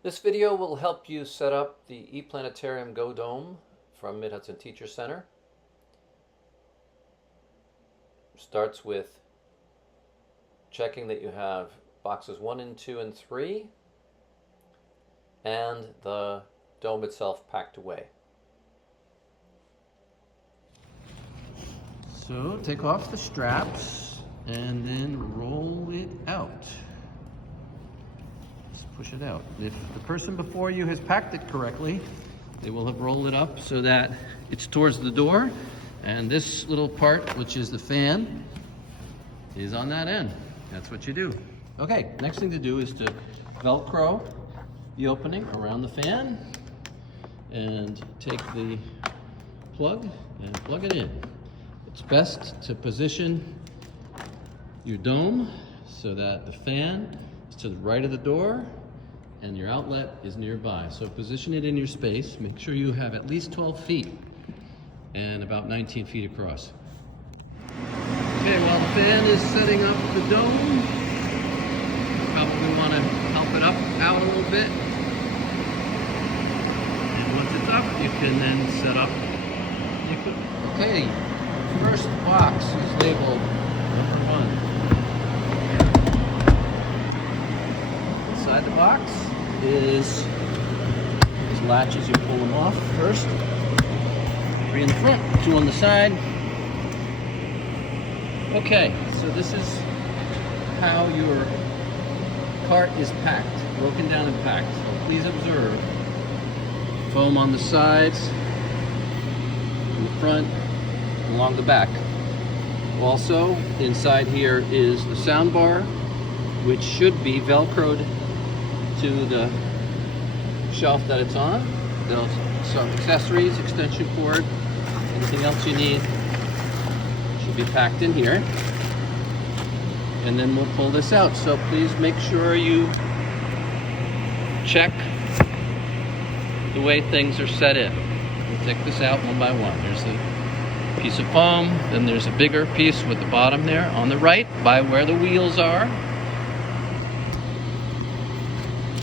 This video will help you set up the E Planetarium Go Dome from Mid-Hudson Teacher Center. Starts with checking that you have boxes 1 and 2 and 3 and the dome itself packed away. So take off the straps and then roll it out. Just push it out. If the person before you has packed it correctly, they will have rolled it up so that it's towards the door, and this little part, which is the fan, is on that end. That's what you do. Okay, next thing to do is to Velcro the opening around the fan and take the plug and plug it in. It's best to position your dome so that the fan is to the right of the door and your outlet is nearby. So position it in your space. Make sure you have at least 12 feet and about 19 feet across. Okay, while the fan is setting up the dome, probably want to help it up out a little bit. And once it's up, you can then set up the equipment. Okay, first box is labeled number 1. Inside the box is these latches. You pull them off first. 3 in the front, 2 on the side. Okay, so this is how your cart is packed, broken down and packed. So please observe foam on the sides, in the front, along the back. Also, inside here is the sound bar, which should be Velcroed to the shelf that it's on. There's some accessories, extension cord, anything else you need should be packed in here. And then we'll pull this out. So please make sure you check the way things are set in. We'll take this out one by one. There's the piece of foam, then there's a bigger piece with the bottom there on the right by where the wheels are,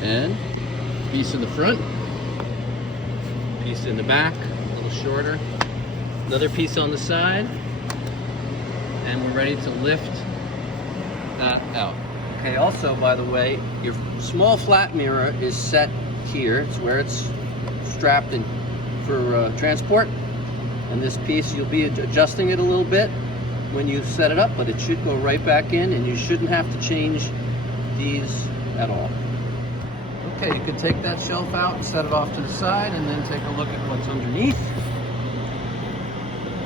and piece in the front, piece in the back, a little shorter, another piece on the side, and we're ready to lift that out. Okay, also, by the way, your small flat mirror is set here. It's where it's strapped in for transport. And this piece, you'll be adjusting it a little bit when you set it up, but it should go right back in, and you shouldn't have to change these at all. Okay, you can take that shelf out and set it off to the side, and then take a look at what's underneath.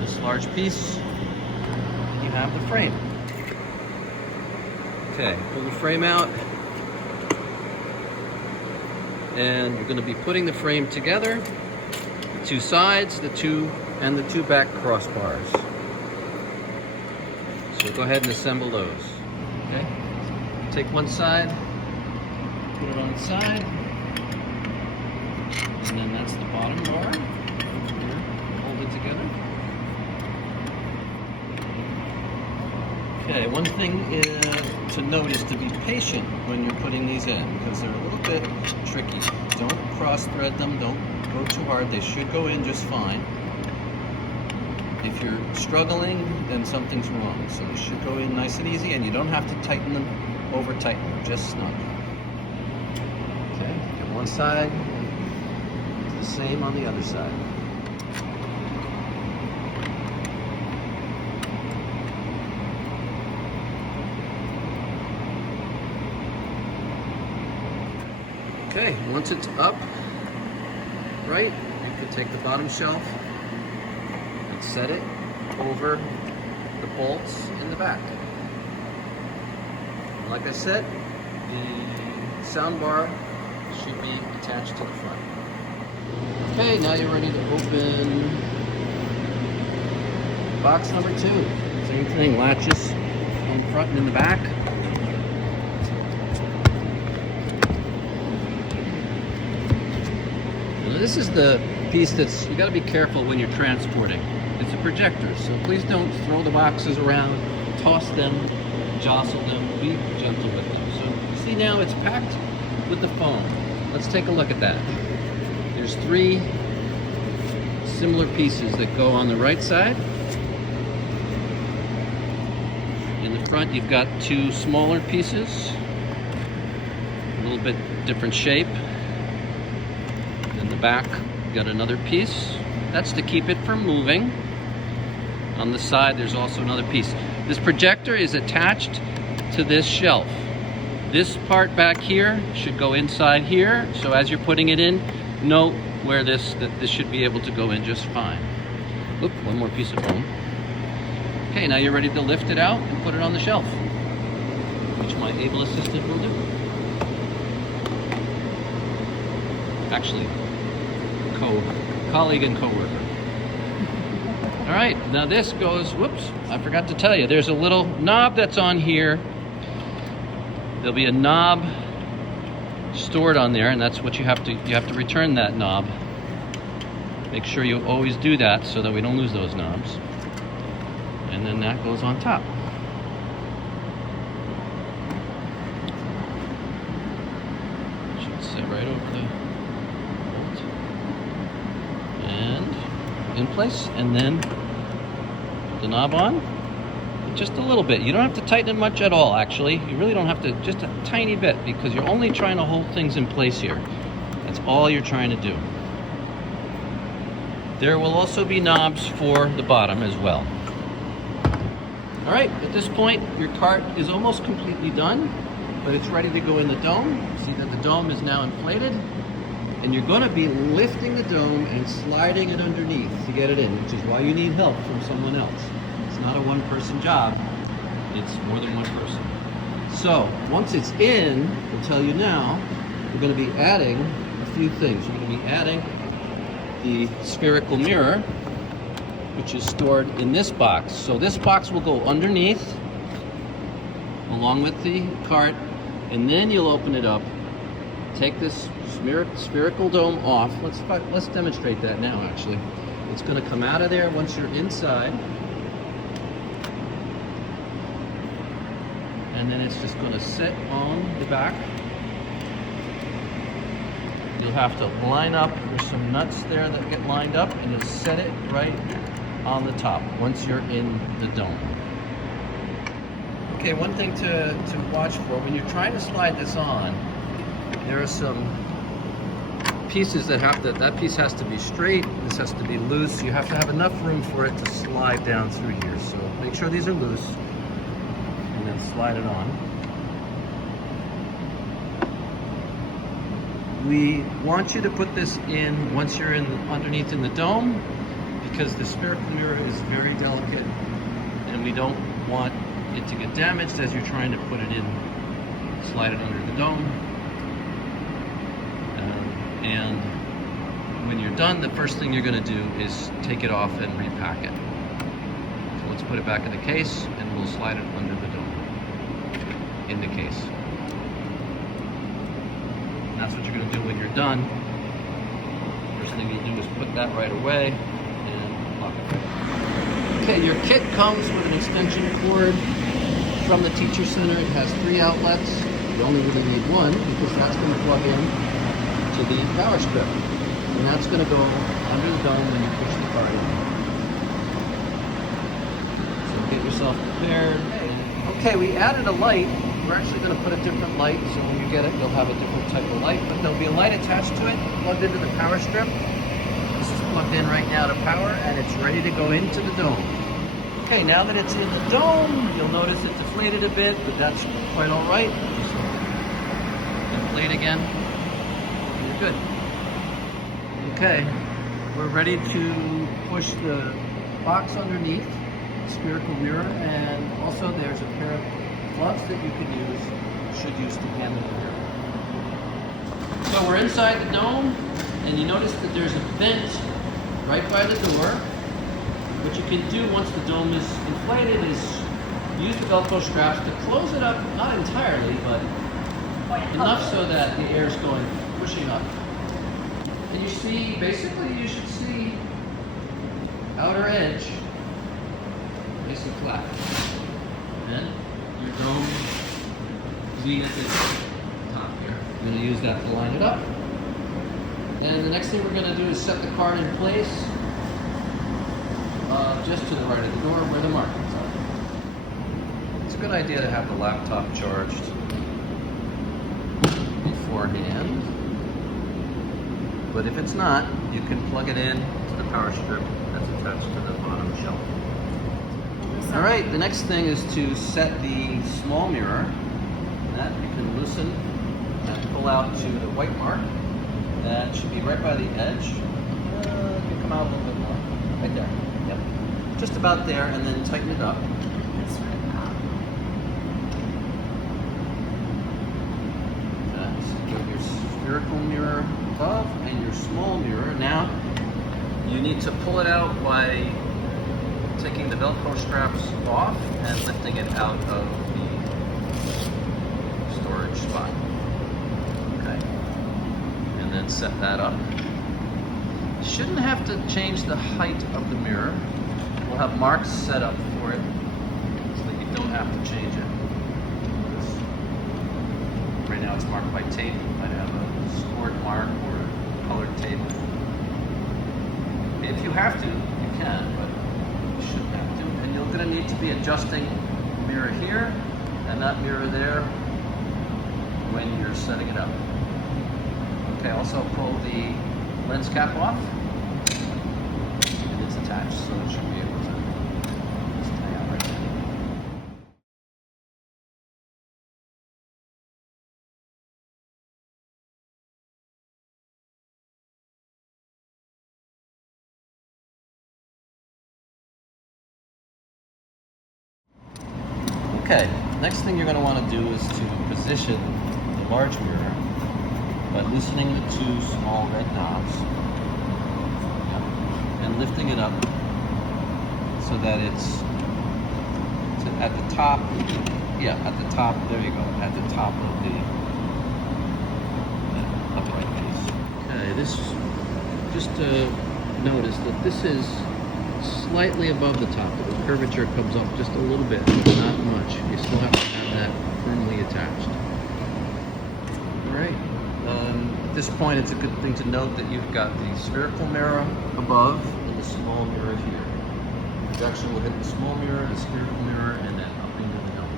This large piece, you have the frame. Okay, pull the frame out, and you're going to be putting the frame together, the 2 sides, the two back crossbars. So go ahead and assemble those. Okay, take one side, put it on its side, and then that's the bottom bar. Here, hold it together. Okay, one thing to note is to be patient when you're putting these in, because they're a little bit tricky. Don't cross thread them, don't go too hard. They should go in just fine. If you're struggling, then something's wrong. So they should go in nice and easy, and you don't have to tighten them, over tighten them, just snug. Okay, get one side, the same on the other side. Okay, once it's up, right, you can take the bottom shelf and set it over the bolts in the back. And like I said, the sound bar should be attached to the front. Okay, now you're ready to open box number 2. Same thing, latches on the front and in the back. This is the piece that's, you got to be careful when you're transporting. It's a projector, so please don't throw the boxes around, toss them, jostle them, be gentle with them. So you see now it's packed with the foam. let's take a look at that. There's 3 similar pieces that go on the right side. In the front, you've got 2 smaller pieces, a little bit different shape. In the back, you've got another piece. That's to keep it from moving. On the side, there's also another piece. This projector is attached to this shelf. This part back here should go inside here, so as you're putting it in, note where this should be able to go in just fine. Oop, one more piece of foam. Okay, now you're ready to lift it out and put it on the shelf, which my able assistant will do. Actually, colleague and co-worker. All right, now this goes, whoops, I forgot to tell you, there's a little knob that's on here. There'll be a knob stored on there, and that's what you have to return that knob. Make sure you always do that so that we don't lose those knobs. And then that goes on top. Should sit right over the bolt. And in place, and then the knob on. Just a little bit. You don't have to tighten it much at all, actually. You really don't have to, just a tiny bit, because you're only trying to hold things in place here. That's all you're trying to do. There will also be knobs for the bottom as well. All right, at this point, your cart is almost completely done, but it's ready to go in the dome. See that the dome is now inflated, and you're going to be lifting the dome and sliding it underneath to get it in, which is why you need help from someone else. It's not a one-person job, it's more than one person. So, once it's in, I'll tell you now, we're going to be adding a few things. We're going to be adding the spherical mirror, which is stored in this box. So this box will go underneath, along with the cart, and then you'll open it up, take this spherical dome off. Let's demonstrate that now, actually. It's going to come out of there once you're inside. And then it's just going to sit on the back. You'll have to line up, there's some nuts there that get lined up, and you'll set it right on the top once you're in the dome. Okay, one thing to watch for, when you're trying to slide this on, there are some pieces that piece has to be straight, this has to be loose. You have to have enough room for it to slide down through here. So make sure these are loose. And then slide it on. We want you to put this in once you're underneath in the dome, because the spherical mirror is very delicate and we don't want it to get damaged as you're trying to put it in, slide it under the dome. And when you're done, the first thing you're going to do is take it off and repack it. So let's put it back in the case and we'll slide it under the dome in the case. And that's what you're going to do when you're done. First thing you'll do is put that right away and lock it. Okay, your kit comes with an extension cord from the Teacher Center. It has 3 outlets. You only really need one because that's going to plug in to the power strip. And that's going to go under the dome when you push the cart in. So get yourself prepared. Okay, we added a light. We're actually going to put a different light, so when you get it, you'll have a different type of light. But there'll be a light attached to it, plugged into the power strip. This is plugged in right now to power, and it's ready to go into the dome. Okay, now that it's in the dome, you'll notice it deflated a bit, but that's quite all right. Just inflate again. You're good. Okay, we're ready to push the box underneath, the spherical mirror, and also there's a pair of gloves that you can use, should use to handle the mirror. So we're inside the dome, and you notice that there's a vent right by the door. What you can do once the dome is inflated is use the Velcro straps to close it up, not entirely, but enough so that the air is pushing up. And you see, basically you should see outer edge nice and flat. And your dome will be at the top here. I'm going to use that to line it up. And the next thing we're going to do is set the card in place just to the right of the door where the markings are. It's a good idea to have the laptop charged beforehand. But if it's not, you can plug it in to the power strip that's attached to the bottom shelf. All right, the next thing is to set the small mirror. That you can loosen and pull out to the white mark. That should be right by the edge. You can come out a little bit more. Right there. Yep. Just about there, and then tighten it up. You have your spherical mirror above and your small mirror. Now, you need to pull it out by taking the Velcro straps off and lifting it out of the storage spot. Okay. And then set that up. You shouldn't have to change the height of the mirror. We'll have marks set up for it so that you don't have to change it. Right now it's marked by tape. You might have a scored mark or colored tape. If you have to, you can, but you shouldn't have to. And you're going to need to be adjusting the mirror here and that mirror there when you're setting it up. Okay, also pull the lens cap off. And it's attached, so it should be able to stay out right there. Okay, next thing you're going to want to do is to position the large mirror by loosening the two small red knobs and lifting it up so that it's at the top. Yeah, at the top. There you go. At the top of the upright base. Okay, this just notice that this is slightly above the top. The curvature comes up just a little bit, but not much. You still have to have that firmly attached. All right. At this point, it's a good thing to note that you've got the spherical mirror above and the small mirror here. The projection will hit the small mirror, the spherical mirror, and then up into the dome.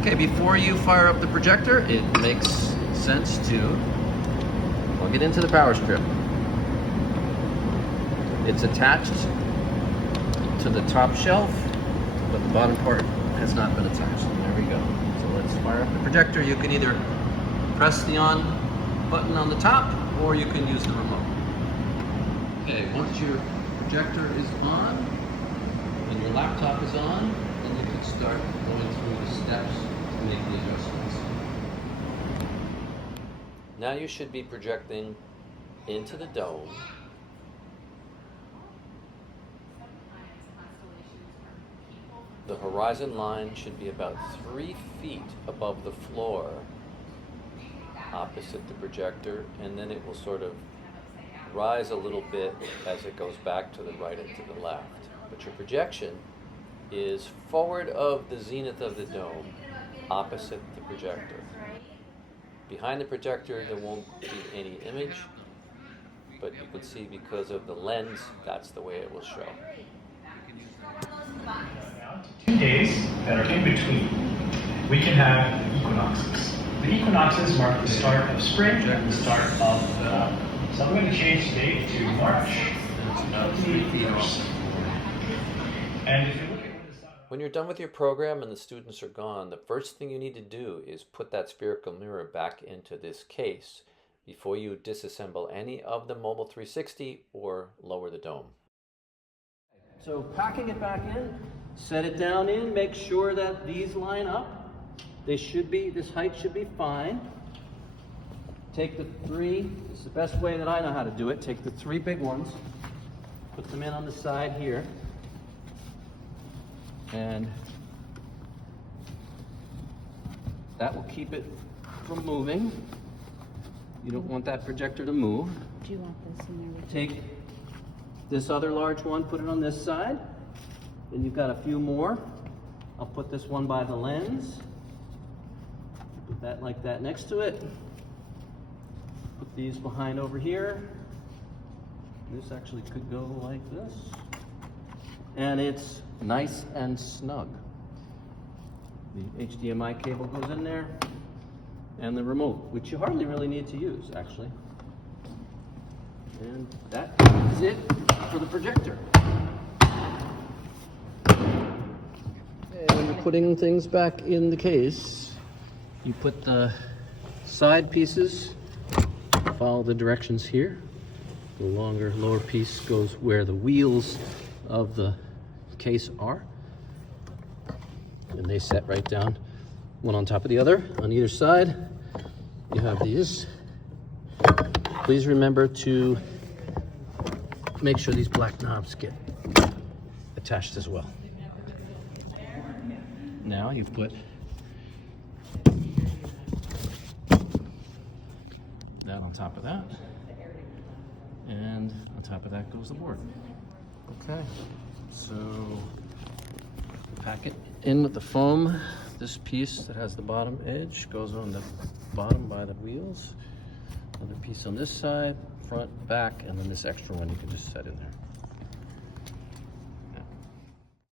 Okay, before you fire up the projector, it makes sense to plug it into the power strip. It's attached to the top shelf, but the bottom part has not been attached. There we go. So let's fire up the projector. You can either press the on button on the top, or you can use the remote. Okay, once your projector is on and your laptop is on, then you can start going through the steps to make the adjustments. Now you should be projecting into the dome. The horizon line should be about 3 feet above the floor opposite the projector, and then it will sort of rise a little bit as it goes back to the right and to the left. But your projection is forward of the zenith of the dome, opposite the projector. Behind the projector there won't be any image, but you can see because of the lens, that's the way it will show. 2 days that are in between, we can have equinoxes. The equinoxes mark the start of spring and the start of the autumn. So I'm going to change the date to March. And if you look at when you're done with your program and the students are gone, the first thing you need to do is put that spherical mirror back into this case before you disassemble any of the Mobile 360 or lower the dome. So packing it back in, set it down in, make sure that these line up. They should be, this height should be fine. Take the 3, this is the best way that I know how to do it. Take the 3 big ones, put them in on the side here, and That will keep it from moving. You don't want that projector to move. Do you want this in there? Take this other large one, put it on this side. Then you've got a few more. I'll put this one by the lens. Put that like that next to it. Put these behind over here. This actually could go like this. And it's nice and snug. The HDMI cable goes in there. And the remote, which you hardly really need to use, actually. And that is it for the projector. And when you're putting things back in the case, you put the side pieces, follow the directions here. The longer lower piece goes where the wheels of the case are. And they set right down, one on top of the other. On either side, you have these. Please remember to make sure these black knobs get attached as well. Now you've put that on top of that, and on top of that goes the board. Okay, so pack it in with the foam. This piece that has the bottom edge goes on the bottom by the wheels. Another piece on this side, front, back, and then this extra one you can just set in there.